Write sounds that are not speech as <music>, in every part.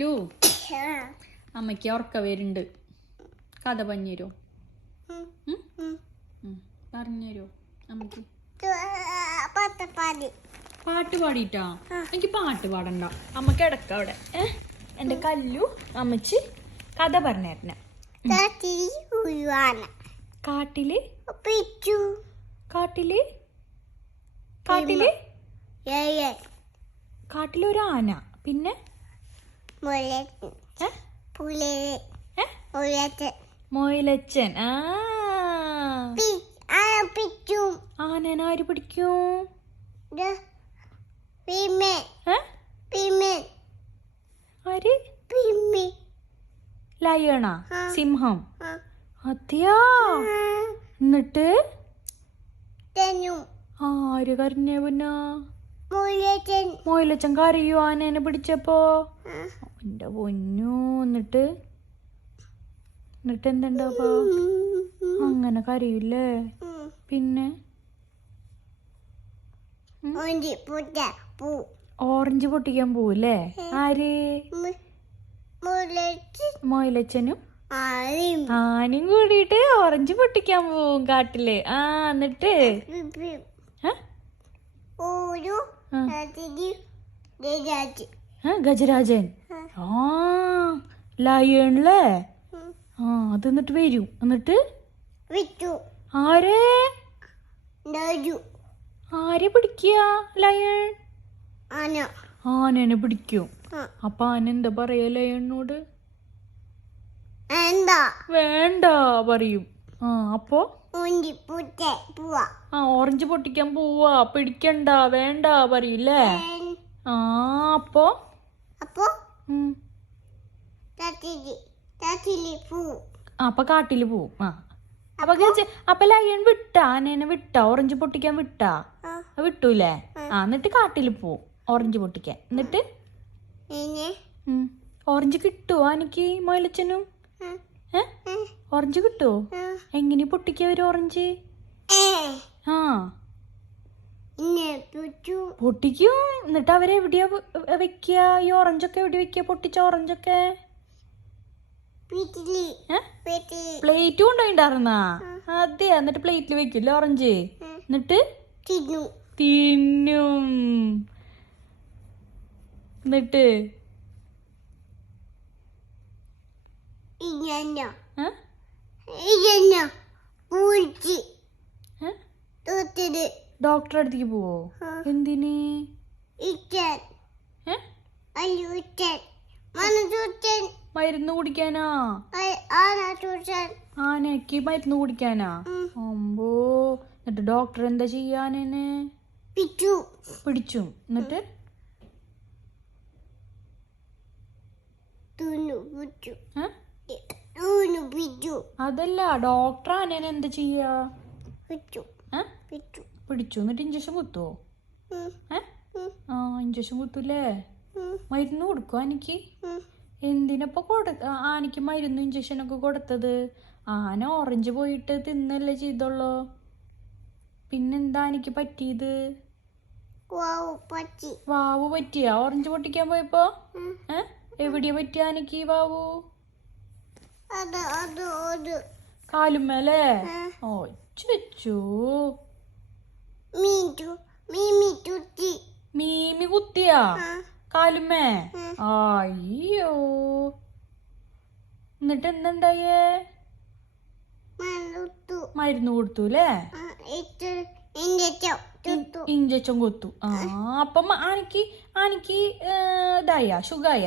ലു <coughs> അമ്മയ്ക്ക് ഉറക്ക വരുന്നുണ്ട്. കഥ പറഞ്ഞുതരോ പറഞ്ഞുതരോ അമ്മയ്ക്ക് പാട്ട് പാടിട്ടാ എനിക്ക് പാട്ട് പാടണ്ട. അമ്മ കിടക്ക അവിടെ. എന്റെ എന്റെ കല്ലു അമ്മച്ചി കഥ പറഞ്ഞുതരണ ഉരുവാന കാട്ടിൽ? കാട്ടിൽ? കാട്ടിൽ? കാട്ടിലൊരാന കാട്ടിലൊരു ആന. പിന്നെ മുലത്ത് ഏ പുലേ ഏ മുലത്ത് മൊയിലച്ചൻ ആ. ആനേനെ ആര് പിടിക്കും? ആര്? ലയണ. സിംഹം. അതെയാ? എന്നിട്ട്? ആര് കരഞ്ഞ പിന്നെ? മൊയിലച്ചൻ കരയോ ആനേനെ പിടിച്ചപ്പോ എന്റെ പൊന്നു എന്നിട്ട് എന്നിട്ട് എന്തുണ്ടപ്പോ അങ്ങനെ കരയില്ലേ? പിന്നെ? ഓറഞ്ച് പൊട്ടിക്കാൻ പോവല്ലേ? ആര്? മൊയിലച്ചനും ആനും കൂടിയിട്ട് ഓറഞ്ച് പൊട്ടിക്കാൻ പോവും കാട്ടിൽ. ആ എന്നിട്ട് പിപ്പി ഏ? ഒരു ആ. അതിന് രാജി ആ, ഗജരാജൻ? ആ. ലയണില്ലേ ആ അത് എന്നിട്ട് വരൂ. എന്നിട്ട്? ആരെ? ആരെ പിടിക്കുക ലയൺ ആന. ആനേനെ പിടിക്കും. അപ്പൊ ആന എന്താ പറയാ ലയണിനോട് വേണ്ട പറയും. ആ അപ്പോ? ആ ഓറഞ്ച് പൊട്ടിക്കാൻ പോവാ. പിടിക്കണ്ട വേണ്ട പറയില്ലേ? ആ അപ്പോ? അപ്പോ? അപ്പൊ കാട്ടിൽ പോവും. ആ. അപ്പൊ അപ്പൊ? ലയൺ വിട്ടാ ആനേനെ വിട്ടാ ഓറഞ്ച് പൊട്ടിക്കാൻ വിട്ടാ? വിട്ടൂലേ? ആ. എന്നിട്ട് കാട്ടിൽ പോവും ഓറഞ്ച് പൊട്ടിക്കാൻ. എന്നിട്ട്? ഓറഞ്ച് കിട്ടുവോ എനിക്ക് മൊയിലച്ചനും ഓറഞ്ച് കിട്ടുവോ ആ. എങ്ങനെ പൊട്ടിക്കുക ഒരു ഓറഞ്ച്? ആ. പൊട്ടിക്കും. എന്നിട്ട് അവരെ എവിടെയാ വെക്കുക ഈ ഓറഞ്ചൊക്കെ എവിടെ വെക്കുക പൊട്ടിച്ച ഓറഞ്ചൊക്കെ? പ്ലേറ്റ് കൊണ്ടുപോയിണ്ടായിരുന്നാ അതെ എന്നിട്ട് പ്ലേറ്റിൽ വെക്കില്ലേ ഓറഞ്ച്? എന്നിട്ട്? തിന്നും. എന്നിട്ട്? ഡോക്ടറെ അടുത്തേക്ക് പോവോ. എന്തിന്? മരുന്ന് കുടിക്കാനാ? ആനയ്ക്ക് മരുന്ന് കുടിക്കാനാ. അമ്പോ. എന്നിട്ട് ഡോക്ടർ എന്താ ചെയ്യാനെന്നെ? പിടിച്ചു. എന്നിട്ട്? തുന്നു പിച്ചു ഏ? തുന്നു പിച്ചു അതല്ല ഡോക്ടർ ആനേനെ എന്താ ചെയ്യാ? പിടിച്ചു. പിടിച്ചു. പിച്ചു പിടിച്ചു. എന്നിട്ട് ഇഞ്ചക്ഷൻ കുത്തുവോ? ആ ഇഞ്ചക്ഷൻ കുത്തൂലേ? മരുന്ന് കൊടുക്കും ആനക്ക് ഉം. എന്തിനപ്പോ കൊടു ആനക്ക് ആനയ്ക്ക് മരുന്നും ഇഞ്ചക്ഷനൊക്കെ കൊടുത്തത്? ആന ഓറഞ്ച് പോയിട്ട് തിന്നല്ലേ ചെയ്തോളോ പിന്നെന്താ എനിക്ക് പറ്റിയത്? വാവു പറ്റിയ? ഓറഞ്ച് പൊട്ടിക്കാൻ പോയപ്പോ? എവിടെയാ പറ്റിയ എനിക്ക് വാവു? അത് അത് അത്. കാലുമ്മേലേ. ഓ ചുച്ചു മീറ്റു മീമി കുത്തി മീമി കുത്തിയാ? കാലുമ്മേ അയ്യോ. എന്നിട്ട് എന്തുണ്ടായേ? മരുന്ന് കൊടുത്തു അല്ലേ ഇഞ്ചക്ഷൻ കൊത്തു. ആ അപ്പം ആനക്ക് ആനക്ക് ഇതായ? ഷുഗായ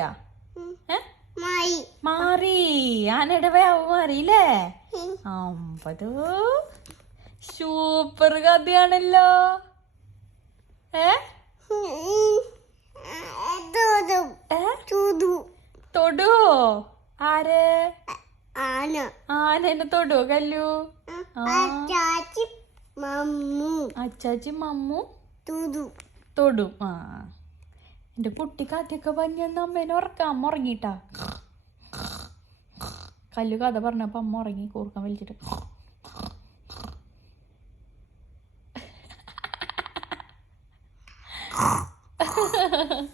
മാറി. ആനയുടെ മാറിയില്ലേ. അമ്പത്? സൂപ്പർ കഥയാണല്ലോ ഏ? തൊടുവോ ആരെ? ആന. ആനേനെ തൊടുവോ കല്ലു. അച്ചാച്ചി ചാച്ചി മമ്മു. അച്ചാച്ചി മമ്മു. തുതു തൊടും. ആ. എന്റെ കുട്ടിക്കാറ്റൊക്കെ വഞ്ഞെന്ന് അമ്മേനെ ഉറക്കാൻ അമ്മ ഉറങ്ങിട്ടാ കല്ലു കഥ പറഞ്ഞപ്പോൾ അമ്മ ഉറങ്ങി കൂർക്കാൻ വലിച്ചിട്ട് Ha ha ha.